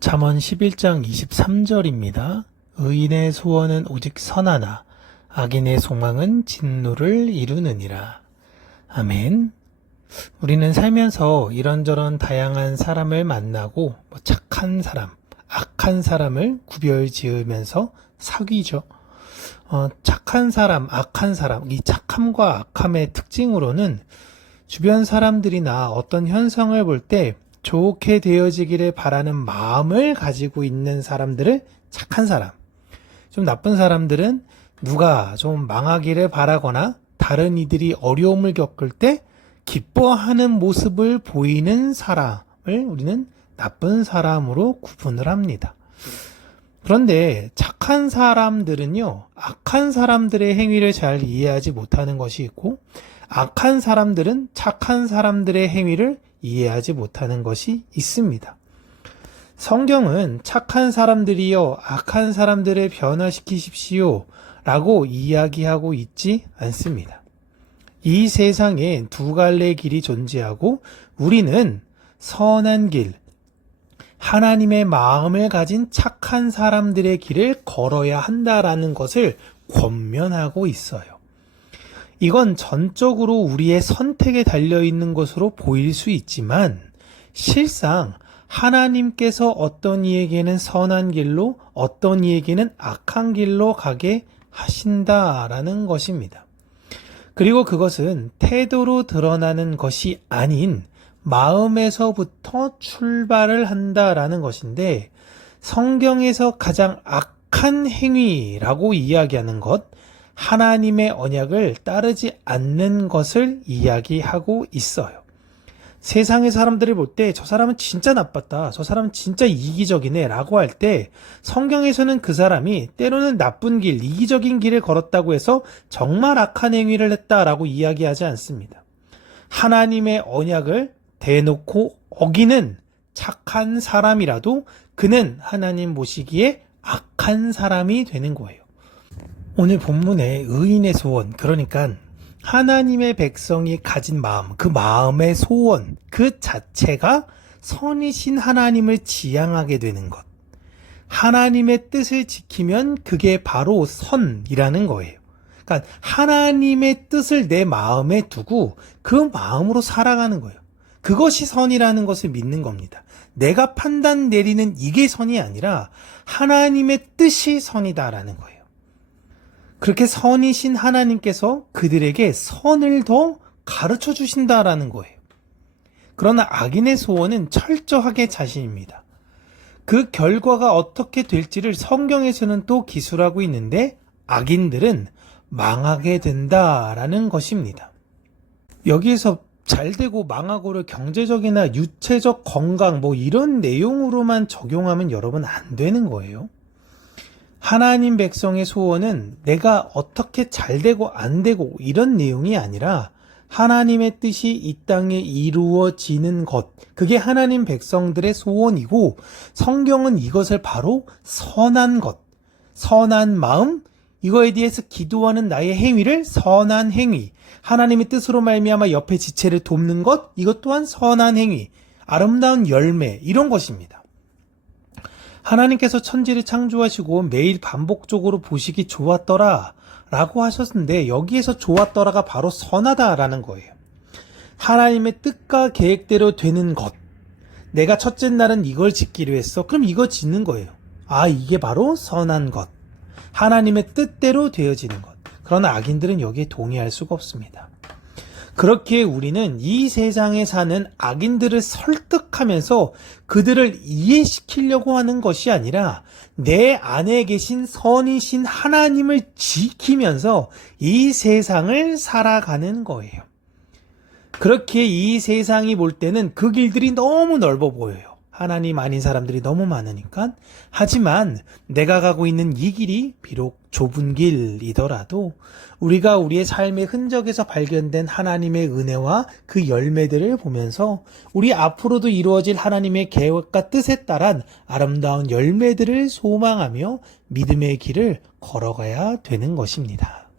잠언 11장 23절입니다. 의인의 소원은 오직 선하나 악인의 소망은 진노를 이루느니라. 아멘. 우리는 살면서 이런저런 다양한 사람을 만나고 착한 사람, 악한 사람을 구별지으면서 사귀죠. 착한 사람, 악한 사람, 이 착함과 악함의 특징으로는 주변 사람들이나 어떤 현상을 볼 때 좋게 되어지기를 바라는 마음을 가지고 있는 사람들을 착한 사람, 좀 나쁜 사람들은 누가 좀 망하기를 바라거나 다른 이들이 어려움을 겪을 때 기뻐하는 모습을 보이는 사람을 우리는 나쁜 사람으로 구분을 합니다. 그런데 착한 사람들은요, 악한 사람들의 행위를 잘 이해하지 못하는 것이 있고, 악한 사람들은 착한 사람들의 행위를 이해하지 못하는 것이 있습니다. 성경은 착한 사람들이여 악한 사람들을 변화시키십시오 라고 이야기하고 있지 않습니다. 이 세상에 두 갈래의 길이 존재하고 우리는 선한 길, 하나님의 마음을 가진 착한 사람들의 길을 걸어야 한다라는 것을 권면하고 있어요. 이건 전적으로 우리의 선택에 달려있는 것으로 보일 수 있지만 실상 하나님께서 어떤 이에게는 선한 길로 어떤 이에게는 악한 길로 가게 하신다라는 것입니다. 그리고 그것은 태도로 드러나는 것이 아닌 마음에서부터 출발을 한다라는 것인데, 성경에서 가장 악한 행위라고 이야기하는 것, 하나님의 언약을 따르지 않는 것을 이야기하고 있어요. 세상의 사람들이 볼 때 저 사람은 진짜 나빴다, 저 사람은 진짜 이기적이네 라고 할 때 성경에서는 그 사람이 때로는 나쁜 길, 이기적인 길을 걸었다고 해서 정말 악한 행위를 했다라고 이야기하지 않습니다. 하나님의 언약을 대놓고 어기는 착한 사람이라도 그는 하나님 보시기에 악한 사람이 되는 거예요. 오늘 본문의 의인의 소원, 그러니까 하나님의 백성이 가진 마음, 그 마음의 소원, 그 자체가 선이신 하나님을 지향하게 되는 것. 하나님의 뜻을 지키면 그게 바로 선이라는 거예요. 그러니까 하나님의 뜻을 내 마음에 두고 그 마음으로 살아가는 거예요. 그것이 선이라는 것을 믿는 겁니다. 내가 판단 내리는 이게 선이 아니라 하나님의 뜻이 선이다라는 거예요. 그렇게 선이신 하나님께서 그들에게 선을 더 가르쳐 주신다라는 거예요. 그러나 악인의 소원은 철저하게 자신입니다. 그 결과가 어떻게 될지를 성경에서는 또 기술하고 있는데 악인들은 망하게 된다라는 것입니다. 여기에서 잘되고 망하고를 경제적이나 유체적 건강 이런 내용으로만 적용하면 여러분 안 되는 거예요. 하나님 백성의 소원은 내가 어떻게 잘되고 안되고 이런 내용이 아니라 하나님의 뜻이 이 땅에 이루어지는 것, 그게 하나님 백성들의 소원이고, 성경은 이것을 바로 선한 것, 선한 마음, 이거에 대해서 기도하는 나의 행위를 선한 행위, 하나님의 뜻으로 말미암아 옆에 지체를 돕는 것, 이것 또한 선한 행위, 아름다운 열매, 이런 것입니다. 하나님께서 천지를 창조하시고 매일 반복적으로 보시기 좋았더라 라고 하셨는데, 여기에서 좋았더라가 바로 선하다라는 거예요. 하나님의 뜻과 계획대로 되는 것, 내가 첫째 날은 이걸 짓기로 했어, 그럼 이거 짓는 거예요. 이게 바로 선한 것, 하나님의 뜻대로 되어지는 것. 그러나 악인들은 여기에 동의할 수가 없습니다. 그렇게 우리는 이 세상에 사는 악인들을 설득하면서 그들을 이해시키려고 하는 것이 아니라 내 안에 계신 선이신 하나님을 지키면서 이 세상을 살아가는 거예요. 그렇게 이 세상이 볼 때는 그 길들이 너무 넓어 보여요. 하나님 아닌 사람들이 너무 많으니까. 하지만 내가 가고 있는 이 길이 비록 좁은 길이더라도 우리가 우리의 삶의 흔적에서 발견된 하나님의 은혜와 그 열매들을 보면서 우리 앞으로도 이루어질 하나님의 계획과 뜻에 따른 아름다운 열매들을 소망하며 믿음의 길을 걸어가야 되는 것입니다.